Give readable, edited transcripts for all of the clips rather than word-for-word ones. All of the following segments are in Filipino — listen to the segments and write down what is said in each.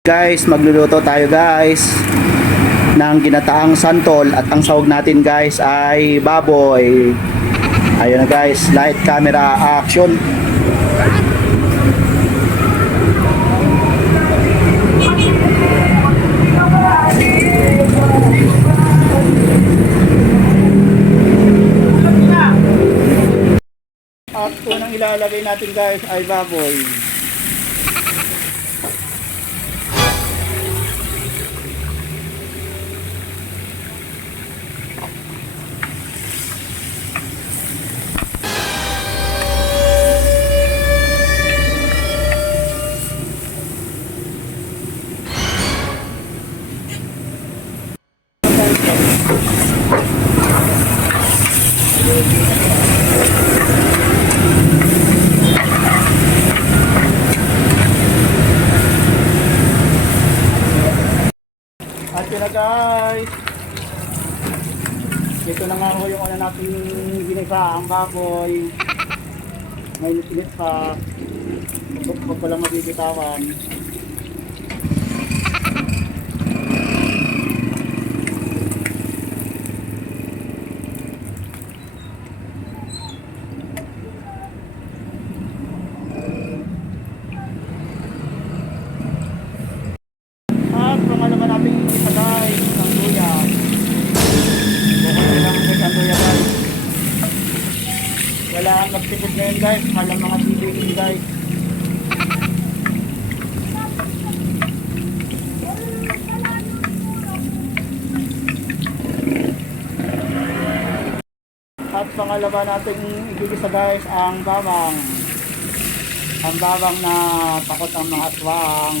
Guys, magluluto tayo guys ng ginataang santol at ang sahog natin guys ay baboy. Ayun na guys, light camera action. At unang ilalagay natin guys ay baboy. At yun na guys, ito na nga ho yung ano natin ginisa, ang baboy. May init pa, huwag pa lang mabibitawan. At pangalaman natin isa guys, ang luya. Bukod lang guys ang luya guys. Wala kang magtipid ngayon guys, halang mga bibigin guys. At pangalaman natin igigisa guys ang bawang. Ang bawang na takot ang mga aswang.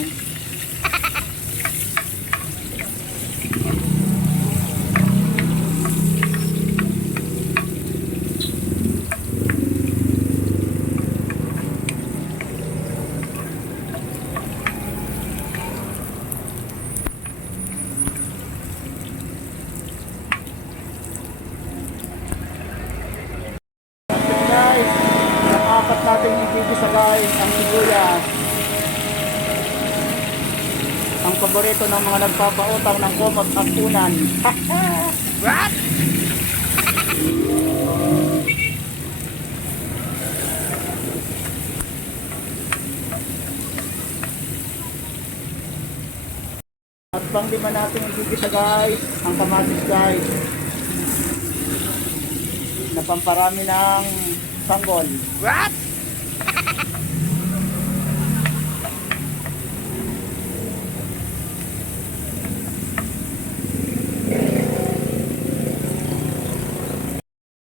Guys, ang apat natin igigisa guys ang sibuyas. Ang paborito ng mga nagpapautang ng kumot at unan. What? At pang lima natin igigisa guys ang kamatis guys na pamparami ng sanggol. What?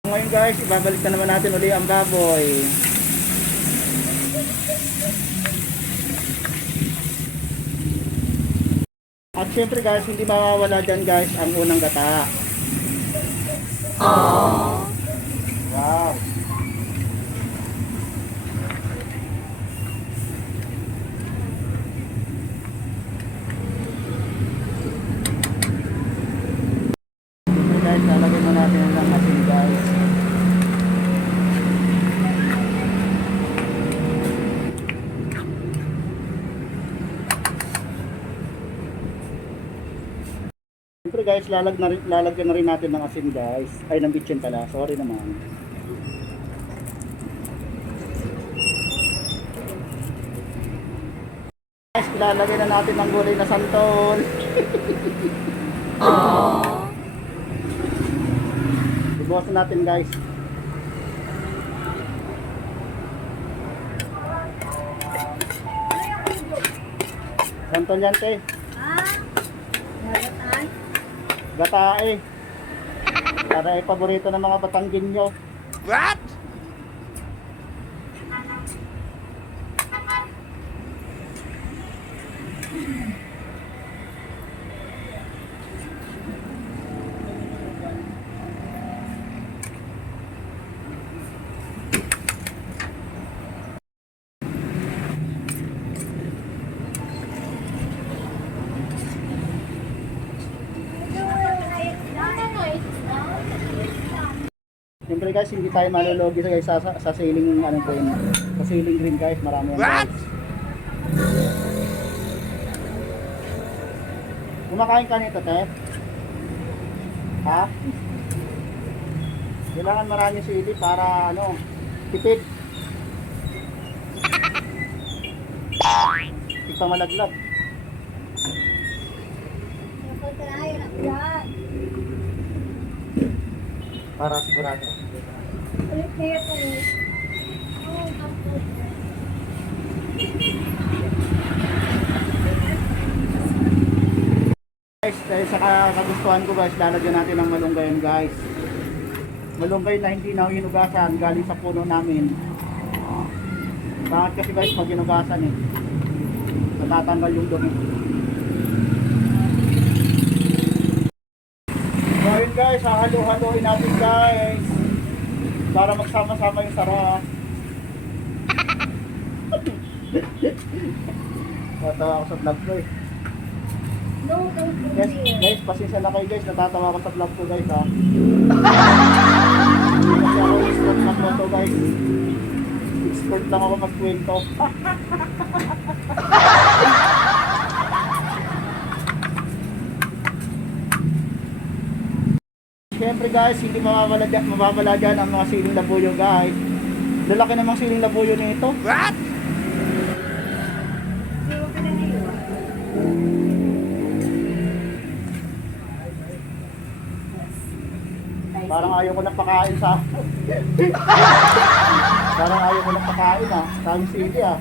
Ngayon guys, ibabalik na naman natin uli ang baboy. At syempre guys, hindi mawawala dyan guys ang unang gata. Aww. Wow. Okay guys, lalagyan mo natin ang asin guys. Siyempre guys, lalagyan na rin natin ng asin guys. Ay, ng bitchin pala. Sorry naman. Guys, ilalagay na natin ang gulay na santol. Ibuwasan natin guys. Santol yan te. Gatae. Para ay paborito ng mga Batanggenyo. What? Siyempre guys, hindi tayo malulugi guys sa ceiling ano po yun. Sa ceiling green guys, marami yan guys. Kumakain ka nito, te? Ha? Kailangan marami sili para ano, tipid. Hindi pa malaglag. Para sigurado. Guys, dahil sa kagustuhan ko guys, lalagyan natin ng malunggayan guys. Malunggay na hindi na hinugasan, galing sa puno namin. Bakit kasi guys pag hinugasan eh, natatanggal yung dumi. So ayun guys, hahalo-haloin natin guys para magsama-sama yung sarap. Natawa ako sa vlog ko eh. Guys, pasensya na kayo guys, natatawa ako sa vlog ko guys ha. Kasi ako expert ng moto guys. Expert lang ako magkwento. Siyempre guys, hindi mawawala dyan ang mga siling labuyo guys. Lalaki namang siling labuyo nito. What? Parang ayaw ko nang pakain sa parang ayaw ko nang pakain ah. Daming sili ah.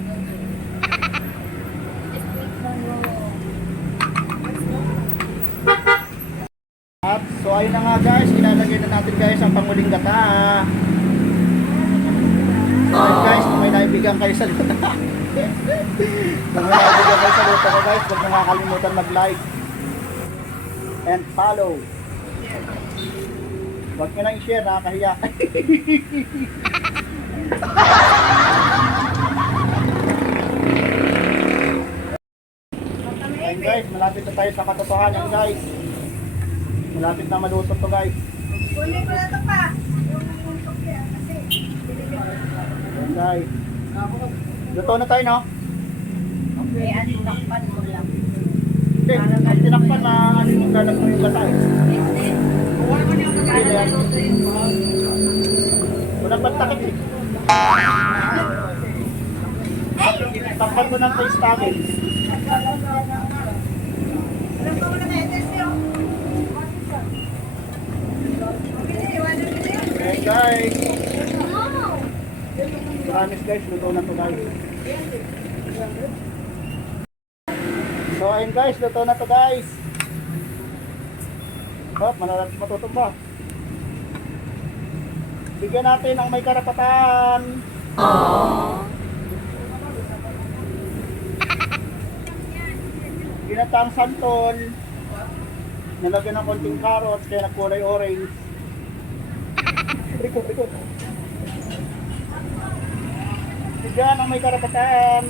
So ayun na nga guys, ilalagay na natin guys ang panguling gata. So ayun guys, kung may naibigan kayo sa luto kung may naibigan kayo sa luto ko guys, huwag nyo makakalimutan mag-like and follow. Huwag nyo lang i-share, nakakahiya. Ayun guys, malapit na tayo sa katotohanan guys. Malapit na malusot to guys. Kunin ko na ito pa. Ayun guys. Luto na tayo no? Okay, ano takpan ko lang. Hindi, ang tinakpan na ano yung galag mo yung gata eh. Huwag mo na yung magkakaluto yung Walang bantakit eh. Takpan ko ng taste namin. alam ko na kayo, test nyo. Okay guys. Promise guys, luto na to guys. So ayun guys, luto na to guys. Oh, matutumba. Bigyan natin ang may karapatan. Ginataang santol. Nalagyan ng konting carrots kaya nagkulay orange. Rikot. Bigyan ang may karapatan.